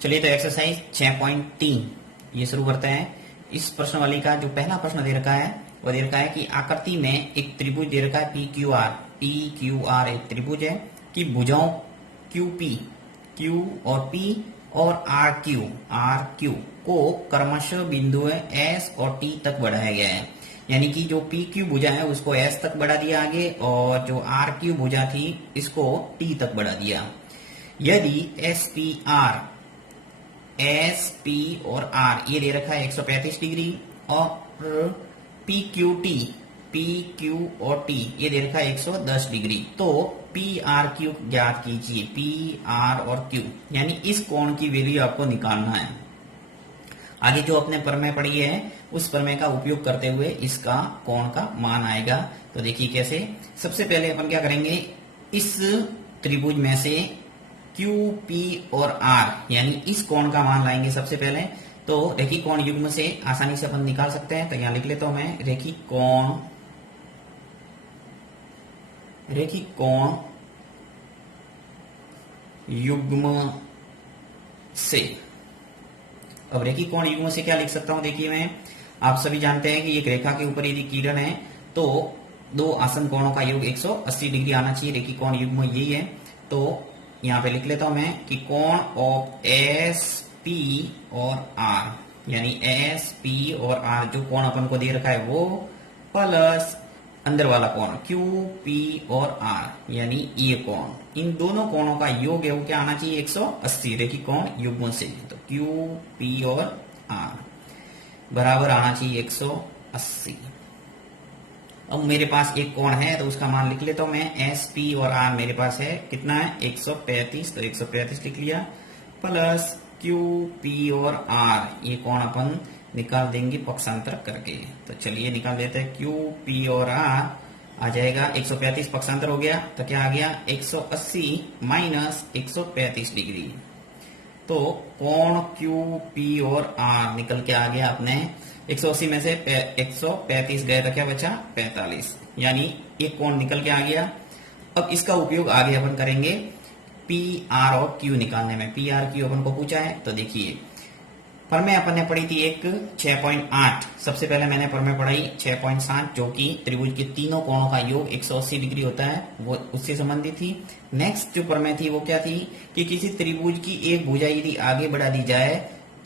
चलिए तो एक्सरसाइज 6.3 ये शुरू करते हैं। इस प्रश्न वाली का जो पहला प्रश्न दे रखा है वो दे रखा है कि आकृति में एक त्रिभुज दे रखा है पी क्यू आर एक त्रिभुज है कि भुजाओं क्यू और पी और आर क्यू को क्रमशः बिंदुओं एस और टी तक बढ़ाया गया है। यानी कि जो पी क्यू भुजा है उसको एस तक बढ़ा दिया आगे और जो आर क्यू भुजा थी इसको टी तक बढ़ा दिया। यदि एस पी और आर ये दे रखा है 135 डिग्री और पी क्यू और टी ये दे रखा है 110 डिग्री, तो पी आर क्यू ज्ञात कीजिए। पी आर और क्यू यानी इस कोण की वैल्यू आपको निकालना है। आगे जो अपने प्रमेय पढ़ी है उस प्रमेय का उपयोग करते हुए इसका कोण का मान आएगा। तो देखिए कैसे। सबसे पहले अपन क्या करेंगे, इस त्रिभुज में से क्यू पी और आर यानी इस कोण का मान लाएंगे सबसे पहले। तो रेखिक कोण युग्म से आसानी से अपन निकाल सकते हैं। तो यहां लिख लेता हूं मैं रेखिक कोण युग्म से। अब रेखिक कोण युग्म से क्या लिख सकता हूं, देखिए मैं, आप सभी जानते हैं कि एक रेखा के ऊपर यदि किरण है तो दो आसन कोणों का योग 180 डिग्री आना चाहिए। रेखिक कोण युग्म यही है। तो यहां पे लिख लेता हूं मैं कि कोण ऑफ एस पी और आर यानी एस पी और आर जो कोण अपन को दे रखा है वो प्लस अंदर वाला कोण क्यू पी और आर यानी ये कोण, इन दोनों कोणों का योग है वो क्या आना चाहिए 180 रेखिक कोण युग्म से। तो क्यू पी और आर बराबर आना चाहिए 180। अब मेरे पास एक कोण है तो उसका मान लिख लेता हूं मैं। एस पी और आर मेरे पास है कितना है 135, तो 135 लिख लिया प्लस क्यू पी और आर ये कोण अपन निकाल देंगे पक्षांतर करके। तो चलिए निकाल देते हैं। क्यू पी और आर आ जाएगा 135 पक्षांतर हो गया तो क्या आ गया 180 माइनस 135 डिग्री। तो कोण क्यू पी और आर निकल के आ गया अपने 180 में से 135 गए तो क्या बचा 45, यानी एक कोण निकल के आ गया। अब इसका उपयोग आगे अपन करेंगे पी आर और क्यू निकालने में। पी आर क्यू अपन को पूछा है तो देखिए प्रमेय अपन ने पढ़ी थी एक 6.8। सबसे पहले मैंने प्रमेय पढ़ाई 6.7 जो कि त्रिभुज के तीनों कोणों का योग 180 डिग्री होता है, वो उससे संबंधित थी। नेक्स्ट जो प्रमेय थी वो क्या थी कि किसी त्रिभुज की एक भुजा यदि आगे बढ़ा दी जाए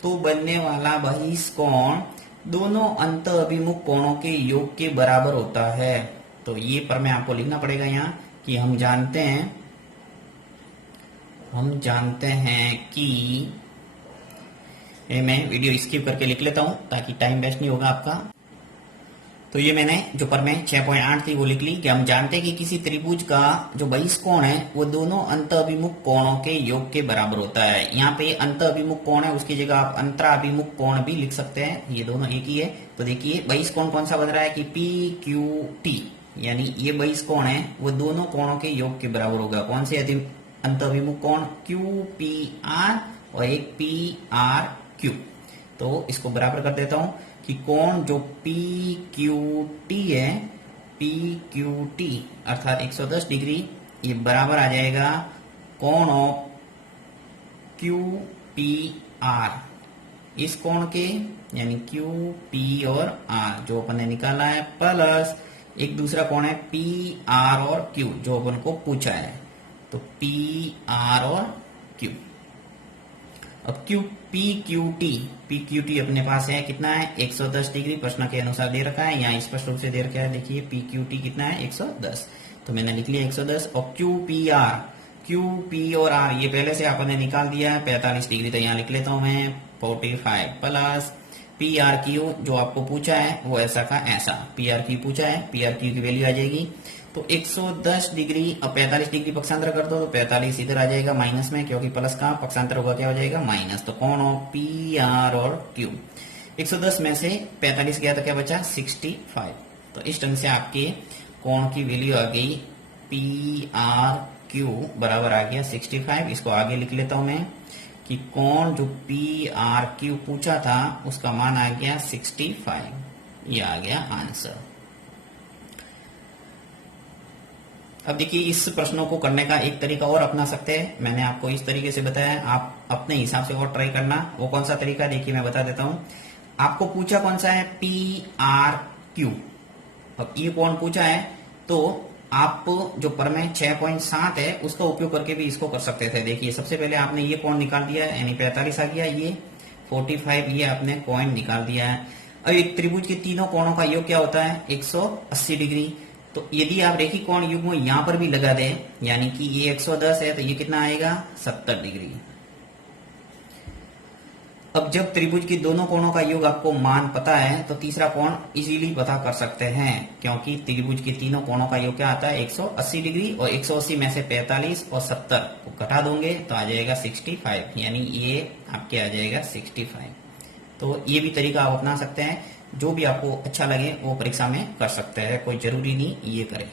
तो बनने वाला बहिष्कोण दोनों अंत अभिमुख कोणों के योग के बराबर होता है। तो ये प्रमेय आपको लिखना पड़ेगा यहाँ कि हम जानते हैं कि मैं वीडियो स्किप करके लिख लेता हूं ताकि टाइम वेस्ट नहीं होगा आपका। तो ये मैंने जो प्रमेय 6.8 थी वो लिख ली कि हम जानते हैं कि किसी त्रिभुज का जो बहिष्कोण है वो दोनों अंत अभिमुख कोणों के योग के बराबर होता है। यहाँ पे अंत अभिमुख कोण है उसकी जगह आप अंतराभिमुख कोण भी लिख सकते हैं, ये दोनों एक ही है। तो देखिए बहिष्कोण कौन सा बन रहा है कि पी क्यू टी यानी ये बहिष्कोण है वो दोनों कोणों के योग के बराबर होगा। कौन से अंत अभिमुख कोण क्यू पी आर और एक पी आर क्यू। तो इसको बराबर कर देता हूं कि कोण जो पी क्यू टी है पी क्यू टी अर्थात 110 डिग्री ये बराबर आ जाएगा कोण ऑफ क्यू पी आर इस कोण के यानी क्यू पी और आर जो अपन ने निकाला है प्लस एक दूसरा कोण है पी आर और क्यू जो अपन को पूछा है। तो पी आर और क्यू। अब पी क्यू टी अपने पास है कितना है 110 डिग्री प्रश्न के अनुसार दे रखा है, यहाँ स्पष्ट रूप से दे रखा है। देखिए पी क्यू टी कितना है 110, तो मैंने लिख लिया 110। और क्यू पी और आर ये पहले से आपने निकाल दिया है 45 डिग्री, तो यहाँ लिख लेता हूं मैं 45 प्लस पी आर क्यू जो आपको पूछा है वो ऐसा का ऐसा पी आर क्यू पूछा है। पी आर क्यू की वैल्यू आ जाएगी तो 110 डिग्री। अब 45 डिग्री पक्षांतर कर दो तो 45 इधर आ जाएगा माइनस में, क्योंकि प्लस का पक्षांतर होगा क्या हो जाएगा माइनस। तो कोण ऑफ पी आर और क्यू 110 में से 45 गया तो क्या बचा 65। तो इस ढंग से आपके कोण की वैल्यू आ गई पी आर क्यू बराबर आ गया 65। इसको आगे लिख लेता हूं मैं कि कोण जो पी आर क्यू पूछा था उसका मान आ गया 65। ये आ गया आंसर। अब देखिए इस प्रश्नों को करने का एक तरीका और अपना सकते हैं। मैंने आपको इस तरीके से बताया, आप अपने हिसाब से और ट्राई करना। वो कौन सा तरीका देखिए मैं बता देता हूं। आपको पूछा कौन सा है, PRQ। अब ये कोण पूछा है तो आप जो प्रमेय 6.7 है उसका उपयोग करके भी इसको कर सकते थे। देखिए सबसे पहले आपने ये कोण निकाल दिया है, यानी 45 आ गया, ये 45, ये आपने पॉइंट निकाल दिया है। अब एक त्रिभुज के तीनों कोणों का योग क्या होता है, 180 डिग्री। तो यदि आप रेखी कोण युग्म यहां पर भी लगा दें, यानी कि ये 110 है तो ये कितना आएगा, 70 डिग्री। अब जब त्रिभुज की दोनों कोणों का योग आपको मान पता है तो तीसरा कोण इजीली पता कर सकते हैं, क्योंकि त्रिभुज के तीनों कोणों का योग क्या आता है, 180 डिग्री। और 180 में से 45 और 70 को घटा दोगे तो आ जाएगा 65, यानी ये आपके आ जाएगा 65। तो ये भी तरीका आप अपना सकते हैं, जो भी आपको अच्छा लगे वो परीक्षा में कर सकते हैं, कोई जरूरी नहीं ये करें।